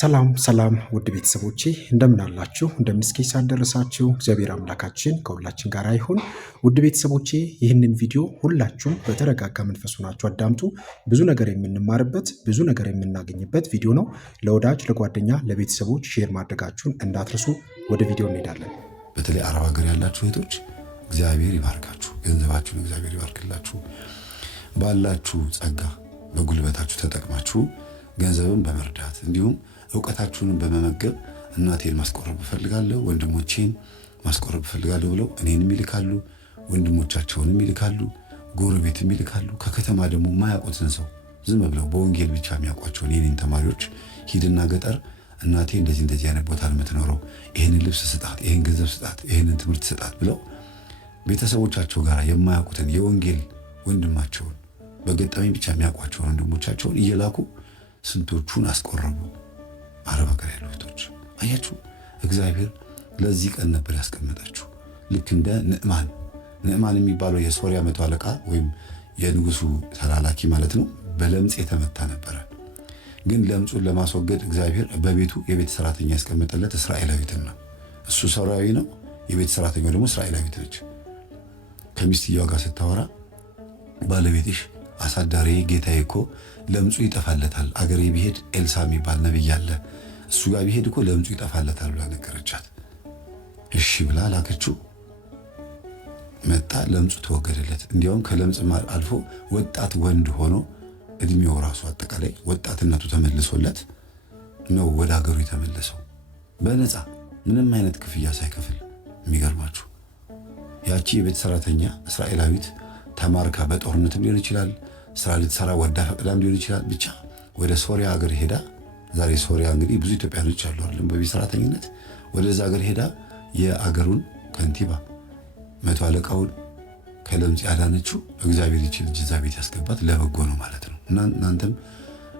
ሰላም ሰላም ውድ ቤተሰቦቼ እንደምን አላችሁ? እንደምን እስኪ ሳደረሳችሁ እግዚአብሔር አምላካችን ከሁላችን ጋር ይሁን። ውድ ቤተሰቦቼ ይህንን ቪዲዮ ሁላችሁም በተረጋጋ መንፈስ ሆናችሁ አዳምጡ። ብዙ ነገር የምንማርበት ብዙ ነገር የምናገኝበት ቪዲዮ ነው። ለወዳጅ ለጓደኛ ለቤተሰቦች ሼር ማድረጋችሁን እንዳትረሱ። ወደ ቪዲዮ እንሄዳለን። በተለይ አረብ ሀገር ያላችሁ እህቶች እግዚአብሔር ይባርካችሁ፣ ገንዘባችሁን እግዚአብሔር ይባርክላችሁ። ባላችሁ ጸጋ በጉልበታችሁ ተጠቅማችሁ ገንዘብን በመርዳት እንዲሁም ዕውቀታችሁን በመመገብ እናቴን ማስቆረብ እፈልጋለሁ፣ ወንድሞቼን ማስቆረብ እፈልጋለሁ ብለው እኔንም ይልካሉ፣ ወንድሞቻቸውንም ይልካሉ፣ ጎረቤትም ይልካሉ። ከከተማ ደግሞ የማያውቁትን ሰው ዝም ብለው በወንጌል ብቻ የሚያውቋቸውን የኔን ተማሪዎች ሂድና ገጠር እናቴ እንደዚህ አይነት ቦታ የምትኖረው ይሄንን ልብስ ስጣት፣ ይሄን ገንዘብ ስጣት፣ ይሄንን ትምህርት ስጣት ብለው ቤተሰቦቻቸው ጋር የማያውቁትን የወንጌል ወንድማቸውን በገጠመኝ ብቻ የሚያውቋቸውን ወንድሞቻቸውን እየላኩ ስንቶቹን አስቆረቡ። አረብ ሀገር ያሉ እህቶች አያችሁ፣ እግዚአብሔር ለዚህ ቀን ነበር ያስቀመጣችሁ። ልክ እንደ ንዕማን የሚባለው የሶሪያ መቶ አለቃ ወይም የንጉሱ ተላላኪ ማለት ነው። በለምጽ የተመታ ነበረ። ግን ለምጹን ለማስወገድ እግዚአብሔር በቤቱ የቤት ሰራተኛ ያስቀመጠለት እስራኤላዊትን ነው። እሱ ሶሪያዊ ነው፣ የቤት ሰራተኛው ደግሞ እስራኤላዊት ነች። ከሚስትየዋ ጋር ስታወራ ባለቤትሽ አሳዳሪ ጌታዬ እኮ ለምጹ ይጠፋለታል፣ አገሬ ቢሄድ ኤልሳ የሚባል ነብይ አለ፣ እሱ ጋር ቢሄድ እኮ ለምጹ ይጠፋለታል ብላ ነገረቻት። እሺ ብላ ላከችው። መጣ፣ ለምጹ ተወገደለት። እንዲያውም ከለምጽ አልፎ ወጣት ወንድ ሆኖ እድሜው ራሱ አጠቃላይ ወጣትነቱ ተመልሶለት ነው ወደ ሀገሩ የተመለሰው በነፃ ምንም አይነት ክፍያ ሳይከፍል። የሚገርማችሁ ያቺ የቤት ሰራተኛ እስራኤላዊት ተማርካ በጦርነትም ሊሆን ይችላል፣ ስራ ልትሰራ ወዳ ፈቅዳም ሊሆን ይችላል። ብቻ ወደ ሶሪያ ሀገር ሄዳ፣ ዛሬ ሶሪያ እንግዲህ ብዙ ኢትዮጵያኖች አሉ አይደል በቤት ሰራተኝነት። ወደዛ ሀገር ሄዳ የአገሩን ከንቲባ መቶ አለቃውን ከለምጽ ያዳነችው እግዚአብሔር ይችል እዛ ቤት ያስገባት ለበጎ ነው ማለት ነው። እና እናንተም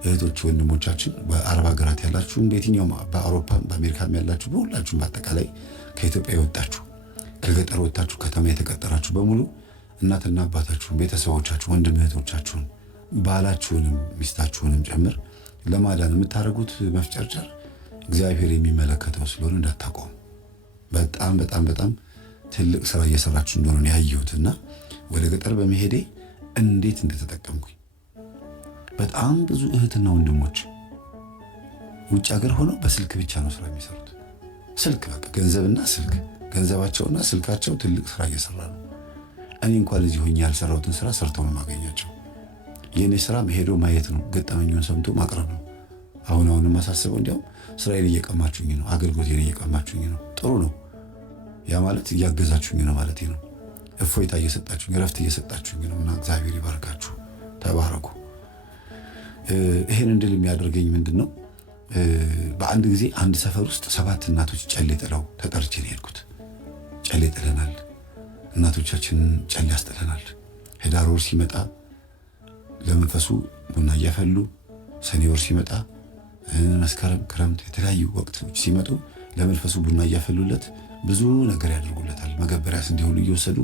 እህቶች ወንድሞቻችን በአረብ ሀገራት ያላችሁ በየትኛውም በአውሮፓም በአሜሪካም ያላችሁ በሁላችሁም በአጠቃላይ ከኢትዮጵያ የወጣችሁ ከገጠር ወጣችሁ ከተማ የተቀጠራችሁ በሙሉ እናትና አባታችሁን ቤተሰቦቻችሁን ወንድም እህቶቻችሁን ባላችሁንም ሚስታችሁንም ጭምር ለማዳን የምታደርጉት መፍጨርጨር እግዚአብሔር የሚመለከተው ስለሆነ እንዳታቆሙ። በጣም በጣም በጣም ትልቅ ስራ እየሰራችሁ እንደሆነ ያየሁትና ወደ ገጠር በመሄዴ እንዴት እንደተጠቀምኩኝ በጣም ብዙ እህትና ወንድሞች ውጭ ሀገር ሆነው በስልክ ብቻ ነው ስራ የሚሰሩት። ስልክ በቃ ገንዘብና ስልክ፣ ገንዘባቸውና ስልካቸው ትልቅ ስራ እየሰራ ነው። እኔ እንኳን እዚህ ሆኜ ያልሰራሁትን ስራ ሰርተው ነው ማገኛቸው። የኔ ስራ መሄዶ ማየት ነው፣ ገጠመኙን ሰምቶ ማቅረብ ነው። አሁንም ማሳሰበው እንዲያው ስራዬን እየቀማችሁኝ ነው፣ አገልግሎቴን እየቀማችሁኝ ነው። ጥሩ ነው፣ ያ ማለት እያገዛችሁኝ ነው ማለት ነው። እፎይታ እየሰጣችሁኝ፣ ረፍት እየሰጣችሁኝ ነውና እግዚአብሔር ይባርካችሁ፣ ተባረኩ። ይሄን እንድል የሚያደርገኝ ምንድነው? በአንድ ጊዜ አንድ ሰፈር ውስጥ 7 እናቶች ጨሌ ጥለው ተጠርቼ ነው የሄድኩት። ጨሌ ጥለናል፣ እናቶቻችንን ጨሌ ያስጥለናል። ህዳር ወር ሲመጣ ለመንፈሱ ቡና እያፈሉ፣ ሰኔ ወር ሲመጣ፣ መስከረም፣ ክረምት የተለያዩ ወቅቶች ሲመጡ ለመንፈሱ ቡና እያፈሉለት ብዙ ነገር ያደርጉለታል። መገበሪያስ እንዲሆኑ እየወሰዱ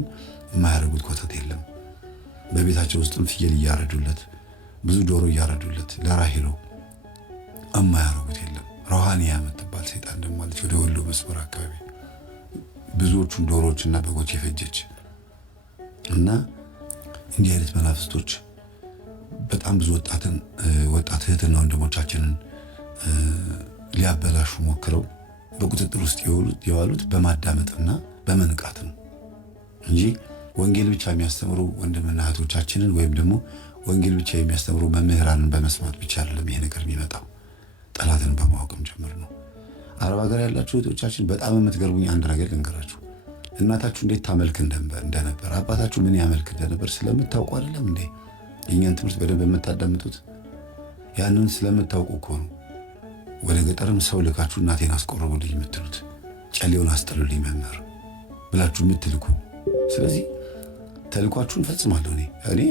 የማያደርጉት ኮተት የለም። በቤታቸው ውስጥም ፍየል እያረዱለት፣ ብዙ ዶሮ እያረዱለት ለራሄሎ የማያደርጉት የለም። ሮሃኒያ የምትባል ሴጣን ደግሞ አለች ወደ ወሎ መስመር አካባቢ ብዙዎቹን ዶሮዎችና በጎች የፈጀች እና እንዲህ አይነት መናፍስቶች በጣም ብዙ ወጣት እህትና ወንድሞቻችንን ሊያበላሹ ሞክረው በቁጥጥር ውስጥ የዋሉት በማዳመጥና በመንቃት ነው እንጂ ወንጌል ብቻ የሚያስተምሩ ወንድምና እህቶቻችንን ወይም ደግሞ ወንጌል ብቻ የሚያስተምሩ መምህራንን በመስማት ብቻ አይደለም ይሄ ነገር የሚመጣው፣ ጠላትን በማወቅም ጭምር ነው። አረብ ሀገር ያላችሁ እህቶቻችን በጣም የምትገርሙኝ አንድ ነገር ልንገራችሁ። እናታችሁ እንዴት ታመልክ እንደነበር፣ አባታችሁ ምን ያመልክ እንደነበር ስለምታውቁ አይደለም እንዴ የእኛን ትምህርት በደንብ የምታዳምጡት? ያንን ስለምታውቁ እኮ ነው ወደ ገጠርም ሰው ልካችሁ እናቴን አስቆርቡልኝ የምትሉት፣ ጨሌውን አስጥሉልኝ መምህር ብላችሁ የምትልኩ። ስለዚህ ተልኳችሁን ፈጽማለሁ። እኔ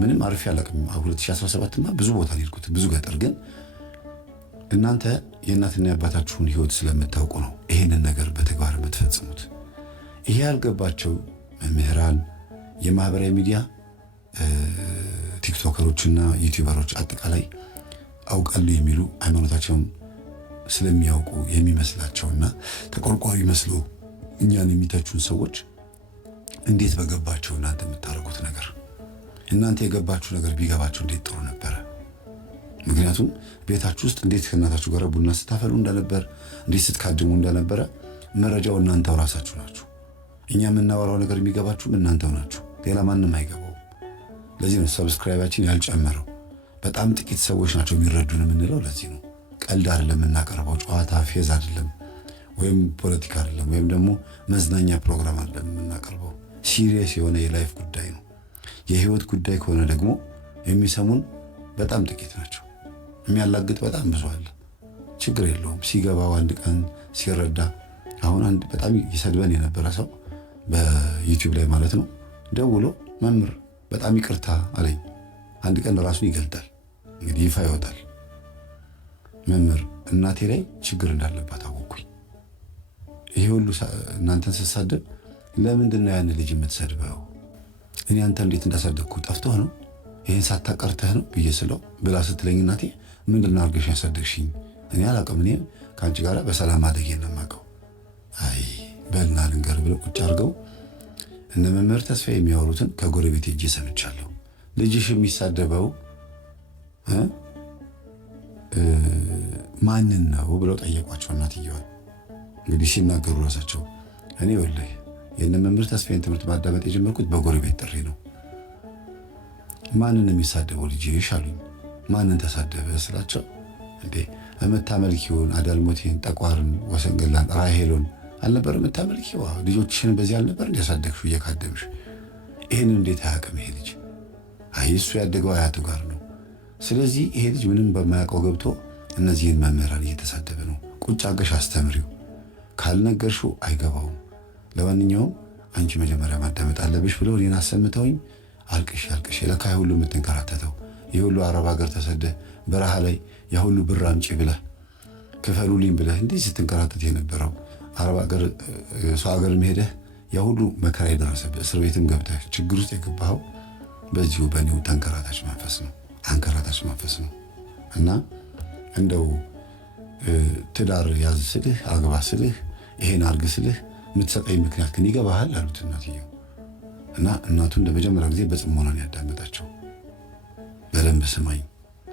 ምንም አርፌ አላውቅም። 2017ማ ብዙ ቦታ ሄድኩት፣ ብዙ ገጠር። ግን እናንተ የእናትና የአባታችሁን ህይወት ስለምታውቁ ነው ይሄንን ነገር በተግባር የምትፈጽሙት። ይሄ ያልገባቸው መምህራን፣ የማህበራዊ ሚዲያ ቲክቶከሮችና ዩቲዩበሮች አጠቃላይ አውቃሉ የሚሉ ሃይማኖታቸውን ስለሚያውቁ የሚመስላቸውና ተቆርቋሪ መስሎ እኛን የሚተቹን ሰዎች እንዴት በገባቸው እናንተ የምታደርጉት ነገር እናንተ የገባችሁ ነገር ቢገባችሁ እንዴት ጥሩ ነበረ። ምክንያቱም ቤታችሁ ውስጥ እንዴት ከእናታችሁ ጋር ቡና ስታፈሉ እንደነበር እንዴት ስትካድሙ እንደነበረ መረጃው እናንተው ራሳችሁ ናችሁ። እኛ የምናወራው ነገር የሚገባችሁ እናንተው ናችሁ፣ ሌላ ማንም አይገባው። ለዚህ ነው ሰብስክራይባችን ያልጨመረው። በጣም ጥቂት ሰዎች ናቸው የሚረዱን የምንለው ለዚህ ነው። ቀልድ አይደለም የምናቀርበው፣ ጨዋታ ፌዝ አይደለም፣ ወይም ፖለቲካ አይደለም፣ ወይም ደግሞ መዝናኛ ፕሮግራም አይደለም የምናቀርበው። ሲሪየስ የሆነ የላይፍ ጉዳይ ነው። የህይወት ጉዳይ ከሆነ ደግሞ የሚሰሙን በጣም ጥቂት ናቸው። የሚያላግጥ በጣም ብዙ አለ። ችግር የለውም ሲገባው አንድ ቀን ሲረዳ። አሁን አንድ በጣም ይሰድበን የነበረ ሰው በዩቲዩብ ላይ ማለት ነው ደውሎ መምህር በጣም ይቅርታ አለኝ። አንድ ቀን ራሱን ይገልጣል፣ እንግዲህ ይፋ ይወጣል። መምህር እናቴ ላይ ችግር እንዳለባት አወቅኩኝ። ይሄ ሁሉ እናንተን ስሳደብ ለምንድን ነው ያን ልጅ የምትሰድበው? እኔ አንተ እንዴት እንዳሳደግኩ ጠፍቶህ ነው? ይሄን ሳታቀርተህ ነው ብዬ ስለው ብላ ስትለኝ እናቴ ምንድን ነው አድርገሽ ያሳደግሽኝ? እኔ አላውቅም፣ እኔ ከአንቺ ጋር በሰላም አደጌን ነው የማውቀው። አይ በልና ልንገር ብለው ቁጭ አድርገው እነ መምህር ተስፋ የሚያወሩትን ከጎረቤት እጄ ሰምቻለሁ። ልጅሽ የሚሳደበው ማንን ነው ብለው ጠየቋቸው እናትየዋል። እንግዲህ ሲናገሩ ራሳቸው እኔ ወላሂ የእነ መምህር ተስፋዬን ትምህርት ማዳመጥ የጀመርኩት በጎረቤት ጥሪ ነው። ማንን የሚሳደበው ልጅሽ አሉኝ። ማንን ተሳደበ ስላቸው እንዴ የምታመልኪውን አዳልሞቴን፣ ጠቋርን፣ ወሰንገላን፣ ራሄሎን አልነበር የምታመልኪው? ልጆችሽን በዚህ አልነበር እንዲያሳደግሽው እየካደምሽ? ይህንን እንዴት አያውቅም ይሄ ልጅ? አይ እሱ ያደገው አያቱ ጋር ነው። ስለዚህ ይሄ ልጅ ምንም በማያውቀው ገብቶ እነዚህን መምህራን እየተሳደበ ነው። ቁጭ አገሽ አስተምሪው፣ ካልነገርሽው አይገባውም። ለማንኛውም አንቺ መጀመሪያ ማዳመጥ አለብሽ ብለው እኔን አሰምተውኝ አልቅሽ አልቅሽ ለካ ሁሉ የምትንከራተተው ይህ ሁሉ አረብ ሀገር ተሰደ በረሃ ላይ ያ ሁሉ ብር አምጪ ብለህ ክፈሉልኝ ብለህ እንዲህ ስትንከራተት የነበረው አረብ ሀገር ሰው ሀገር ሄደህ ያ ሁሉ መከራ የደረሰብህ እስር ቤትም ገብተህ ችግር ውስጥ የገባኸው በዚሁ በእኔው ተንከራታች መንፈስ ነው፣ አንከራታች መንፈስ ነው። እና እንደው ትዳር ያዝ ስልህ አግባ ስልህ ይሄን አርግ ስልህ የምትሰጠኝ ምክንያት ግን ይገባሃል አሉት እናትየው። እና እናቱ እንደ መጀመሪያ ጊዜ በጽሞና ነው ያዳመጣቸው። በደንብ ስማኝ፣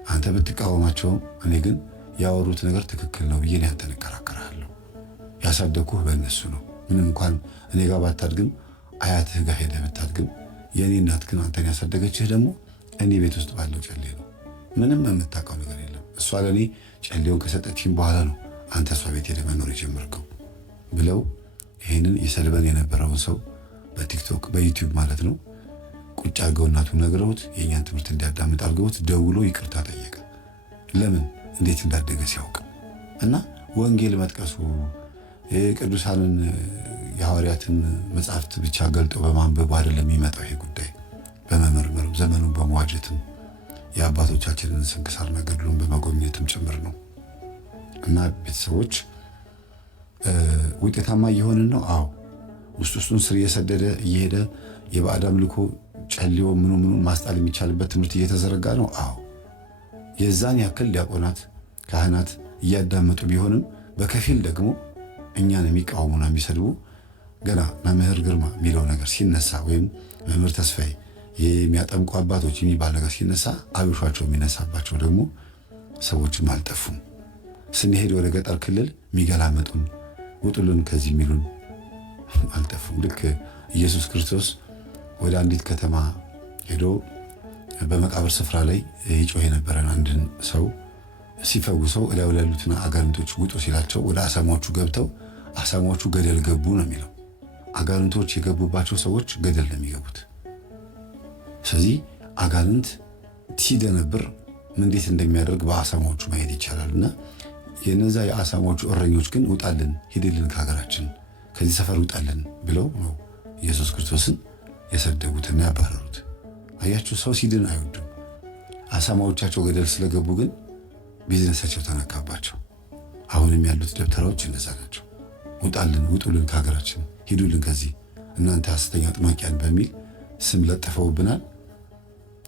አንተ ብትቃወማቸውም እኔ ግን ያወሩት ነገር ትክክል ነው ብዬ ያንተን እከራከራለሁ። ያሳደግኩህ በእነሱ ነው። ምንም እንኳን እኔ ጋር ባታድግም አያትህ ጋር ሄደህ ብታድግም የእኔ እናት ግን አንተን ያሳደገችህ ደግሞ እኔ ቤት ውስጥ ባለው ጨሌ ነው። ምንም የምታውቀው ነገር የለም። እሷ ለእኔ ጨሌውን ከሰጠችኝ በኋላ ነው አንተ እሷ ቤት ሄደህ መኖር የጀመርከው ብለው ይህንን የሰልበን የነበረውን ሰው በቲክቶክ በዩቲዩብ ማለት ነው ቁጭ አድርገው እናቱ ነግረውት የእኛን ትምህርት እንዲያዳምጥ አድርገውት ደውሎ ይቅርታ ጠየቀ። ለምን እንዴት እንዳደገ ሲያውቅ እና ወንጌል መጥቀሱ የቅዱሳንን የሐዋርያትን መጽሐፍት ብቻ ገልጦ በማንበብ አይደለም የሚመጣው። ይሄ ጉዳይ በመመርመርም ዘመኑን በመዋጀትም የአባቶቻችንን ስንክሳርና ገድሉን በመጎብኘትም ጭምር ነው። እና ቤተሰቦች ውጤታማ እየሆንን ነው። አዎ ውስጡን ስር እየሰደደ እየሄደ የባዕድ አምልኮ ጨሌው ምኑ ማስጣል የሚቻልበት ትምህርት እየተዘረጋ ነው። አዎ የዛን ያክል ዲያቆናት ካህናት እያዳመጡ ቢሆንም በከፊል ደግሞ እኛን የሚቃወሙና የሚሰድቡ ገና መምህር ግርማ የሚለው ነገር ሲነሳ ወይም መምህር ተስፋዬ የሚያጠምቁ አባቶች የሚባል ነገር ሲነሳ አብሿቸው የሚነሳባቸው ደግሞ ሰዎችም አልጠፉም። ስንሄድ ወደ ገጠር ክልል የሚገላመጡን ውጡልን ከዚህ የሚሉን አልጠፉም። ልክ ኢየሱስ ክርስቶስ ወደ አንዲት ከተማ ሄዶ በመቃብር ስፍራ ላይ ይጮህ የነበረን አንድን ሰው ሲፈውሰው እላዩ ላይ ያሉትን አጋንንቶች ውጡ ሲላቸው ወደ አሳማዎቹ ገብተው አሳማዎቹ ገደል ገቡ ነው የሚለው። አጋንንቶች የገቡባቸው ሰዎች ገደል ነው የሚገቡት። ስለዚህ አጋንንት ሲደነብር እንዴት እንደሚያደርግ በአሳማዎቹ ማየት ይቻላል። እና የነዛ የአሳማዎቹ እረኞች ግን ውጣልን፣ ሂድልን፣ ከሀገራችን ከዚህ ሰፈር ውጣልን ብለው ነው ኢየሱስ ክርስቶስን የሰደቡትና ያባረሩት። አያችሁ፣ ሰው ሲድን አይወዱም። አሳማዎቻቸው ገደል ስለገቡ ግን ቢዝነሳቸው ተነካባቸው። አሁንም ያሉት ደብተራዎች እነዛ ናቸው። ውጣልን፣ ውጡልን፣ ከሀገራችን ሂዱልን፣ ከዚህ እናንተ ሐሰተኛ አጥማቂያን በሚል ስም ለጥፈውብናል።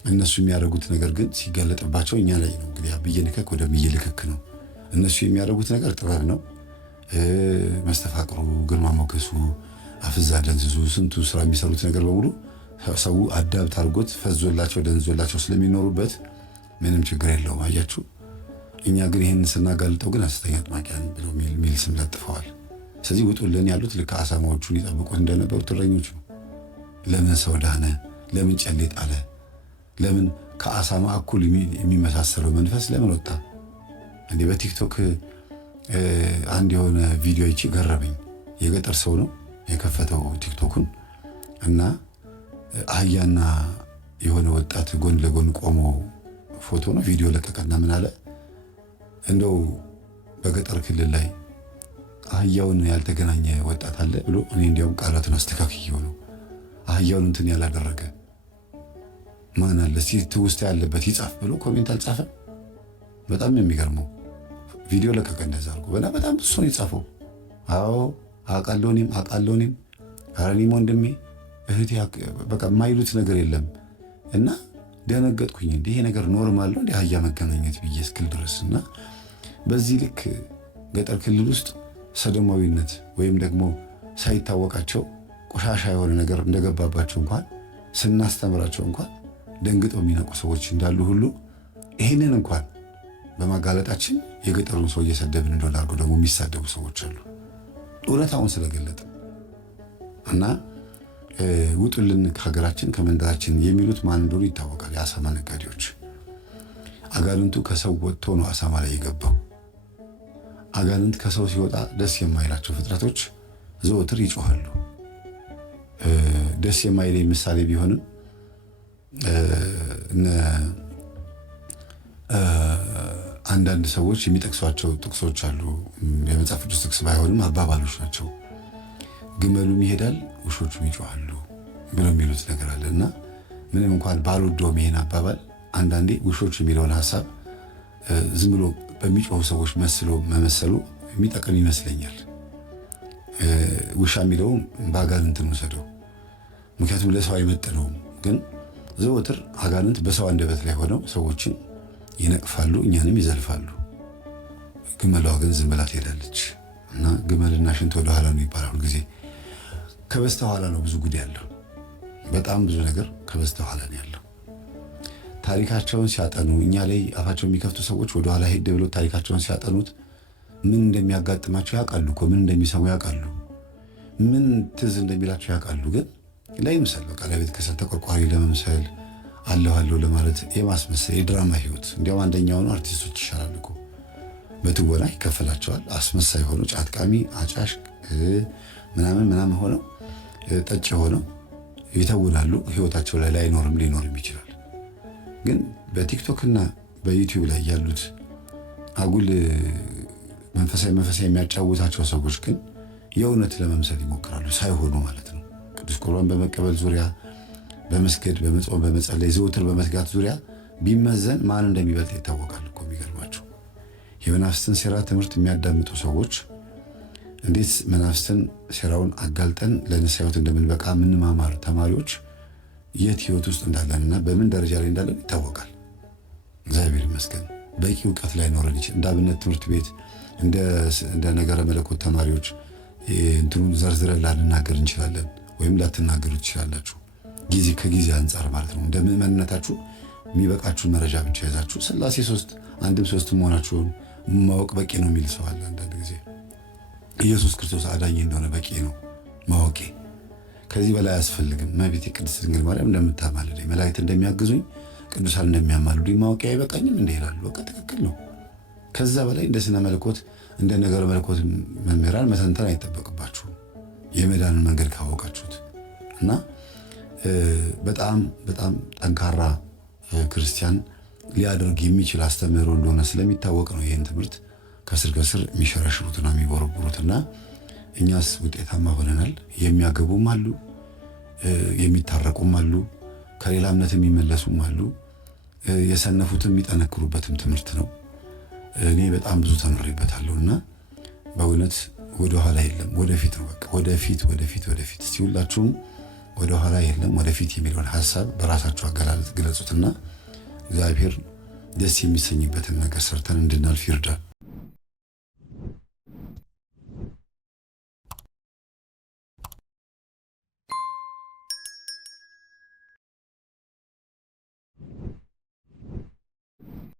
እነሱ የሚያደርጉት ነገር ግን ሲገለጥባቸው እኛ ላይ ነው። እንግዲህ አብዬ ልከክ ወደ ብዬ ልክክ ነው። እነሱ የሚያደርጉት ነገር ጥበብ ነው። መስተፋቅሩ፣ ግርማ ሞገሱ፣ አፍዛ ደንዝዙ ስንቱ ስራ የሚሰሩት ነገር በሙሉ ሰው አዳብት አድርጎት ፈዞላቸው ደንዞላቸው ስለሚኖሩበት ምንም ችግር የለውም። አያችሁ። እኛ ግን ይህን ስናጋልጠው ግን ሐሰተኛ አጥማቂያን ብለው ሚል ስም ለጥፈዋል። ስለዚህ ውጡልን ያሉት ልክ አሳማዎቹን ይጠብቁት እንደነበሩት እረኞች ነው። ለምን ሰው ዳነ? ለምን ጨሌ ጣለ? ለምን ከአሳማ እኩል የሚመሳሰለው መንፈስ ለምን ወጣ? እንዲህ በቲክቶክ አንድ የሆነ ቪዲዮ አይቼ ገረመኝ። የገጠር ሰው ነው የከፈተው ቲክቶኩን እና አህያና የሆነ ወጣት ጎን ለጎን ቆሞ ፎቶ ነው ቪዲዮ ለቀቀና ምን አለ፣ እንደው በገጠር ክልል ላይ አህያውን ያልተገናኘ ወጣት አለ ብሎ እኔ እንዲያውም ቃላቱን አስተካክየው ነው አህያውን እንትን ያላደረገ ማን አለ እስቲ ትውስታ ያለበት ይጻፍ ብሎ ኮሜንት አልጻፈም። በጣም የሚገርመው ቪዲዮ ለቀቀ እንደዛ አድርጎ በጣም ብዙ ነው የጻፈው። አዎ አውቃለሁ እኔም ኧረ እኔም ወንድሜ እህቴ በቃ የማይሉት ነገር የለም እና ደነገጥኩኝ። እንዲህ ይሄ ነገር ኖርማል ነው እንዲህ አህያ መገናኘት ብዬ እስክል ድረስ እና በዚህ ልክ ገጠር ክልል ውስጥ ሰዶማዊነት ወይም ደግሞ ሳይታወቃቸው ቆሻሻ የሆነ ነገር እንደገባባቸው እንኳን ስናስተምራቸው እንኳን ደንግጠው የሚነቁ ሰዎች እንዳሉ ሁሉ ይህንን እንኳን በማጋለጣችን የገጠሩን ሰው እየሰደብን እንደሆነ አድርገው ደግሞ የሚሳደቡ ሰዎች አሉ። እውነታውን ስለገለጥን እና ውጡልን ከሀገራችን ከመንደራችን የሚሉት ማን እንደሆኑ ይታወቃል። የአሳማ ነጋዴዎች። አጋንንቱ ከሰው ወጥቶ ነው አሳማ ላይ የገባው። አጋንንት ከሰው ሲወጣ ደስ የማይላቸው ፍጥረቶች ዘወትር ይጮሃሉ። ደስ የማይለኝ ምሳሌ ቢሆንም አንዳንድ ሰዎች የሚጠቅሷቸው ጥቅሶች አሉ። የመጽሐፍ ቅዱስ ጥቅስ ባይሆንም አባባሎች ናቸው። ግመሉም ይሄዳል ውሾቹም ይጮሃሉ ብሎ የሚሉት ነገር አለ እና ምንም እንኳን ባልወደውም ይሄን አባባል አንዳንዴ ውሾች የሚለውን ሀሳብ ዝም ብሎ በሚጮሁ ሰዎች መመሰሉ የሚጠቅም ይመስለኛል። ውሻ የሚለውም በአጋንንት እንውሰደው፣ ምክንያቱም ለሰው አይመጥነውም። ግን ዘወትር አጋንንት በሰው አንደበት ላይ ሆነው ሰዎችን ይነቅፋሉ፣ እኛንም ይዘልፋሉ። ግመሏ ግን ዝም ብላ ትሄዳለች እና ግመልና ሽንት ወደ ኋላ ነው ይባላል። ጊዜ ከበስተኋላ ነው ብዙ ጉድ ያለው። በጣም ብዙ ነገር ከበስተኋላ ነው ያለው። ታሪካቸውን ሲያጠኑ እኛ ላይ አፋቸው የሚከፍቱ ሰዎች ወደ ኋላ ሄድ ብለው ታሪካቸውን ሲያጠኑት ምን እንደሚያጋጥማቸው ያውቃሉ እኮ። ምን እንደሚሰሙ ያውቃሉ። ምን ትዝ እንደሚላቸው ያውቃሉ። ግን ለይምሰል በቃ ለቤተ ክርስቲያን ተቆርቋሪ ለመምሰል አለሁ ለማለት የማስመሰል የድራማ ህይወት። እንዲያውም አንደኛው ነው አርቲስቶች ይሻላል እኮ በትወና ይከፈላቸዋል። አስመሳይ ሆነው ጫትቃሚ፣ አጫሽ ምናምን ሆነው ጠጭ ሆነው ይተውናሉ። ህይወታቸው ላይ ላይኖርም ሊኖርም ይችላል። ግን በቲክቶክ እና በዩቲዩብ ላይ ያሉት አጉል መንፈሳዊ የሚያጫውታቸው ሰዎች ግን የእውነት ለመምሰል ይሞክራሉ፣ ሳይሆኑ ማለት ነው። ቅዱስ ቁርባን በመቀበል ዙሪያ፣ በመስገድ በመጾም በመጸለይ ዘውትር በመትጋት ዙሪያ ቢመዘን ማን እንደሚበልጥ ይታወቃል እኮ። የሚገርማቸው የመናፍስትን ሴራ ትምህርት የሚያዳምጡ ሰዎች እንዴት መናፍስትን ሴራውን አጋልጠን ለንስሐ ሕይወት እንደምንበቃ ምንማማር ተማሪዎች የት ህይወት ውስጥ እንዳለንና በምን ደረጃ ላይ እንዳለን ይታወቃል። እግዚአብሔር ይመስገን። በቂ እውቀት ላይ ኖረን ይችላል። እንደ አብነት ትምህርት ቤት እንደ ነገረ መለኮት ተማሪዎች እንትኑን ዘርዝረን ላንናገር እንችላለን፣ ወይም ላትናገሩ ትችላላችሁ። ጊዜ ከጊዜ አንጻር ማለት ነው። እንደ ምዕመንነታችሁ የሚበቃችሁን መረጃ ብቻ ይዛችሁ ሥላሴ ሶስት አንድም ሶስትም መሆናችሁን ማወቅ በቂ ነው የሚል ሰው አለ። አንዳንድ ጊዜ ኢየሱስ ክርስቶስ አዳኝ እንደሆነ በቂ ነው ማወቄ፣ ከዚህ በላይ አያስፈልግም። እመቤቴ ቅድስት ድንግል ማርያም እንደምታማልደኝ፣ መላእክት እንደሚያግዙኝ፣ ቅዱሳን እንደሚያማልዱኝ ማወቄ አይበቃኝም እንደ ይላሉ። በቃ ትክክል ነው። ከዛ በላይ እንደ ስነ መለኮት እንደ ነገረ መለኮት መምህራን መተንተን አይጠበቅባችሁም የመዳንን መንገድ ካወቃችሁት። እና በጣም በጣም ጠንካራ ክርስቲያን ሊያደርግ የሚችል አስተምህሮ እንደሆነ ስለሚታወቅ ነው ይህን ትምህርት ከስር ከስር የሚሸረሽሩትና የሚቦረቡሩትና እኛስ ውጤታማ ሆነናል። የሚያገቡም አሉ፣ የሚታረቁም አሉ፣ ከሌላ እምነት የሚመለሱም አሉ። የሰነፉትም የሚጠነክሩበትም ትምህርት ነው። እኔ በጣም ብዙ ተምሬበታለሁና በእውነት ወደ ኋላ የለም ወደፊት ነው። በቃ ወደፊት ወደፊት ወደፊት። እስቲ ሁላችሁም ወደ ኋላ የለም ወደፊት የሚለውን ሐሳብ በራሳችሁ አገላለጽ ግለጹትና እግዚአብሔር ደስ የሚሰኝበትን ነገር ሰርተን እንድናልፍ ይርዳል።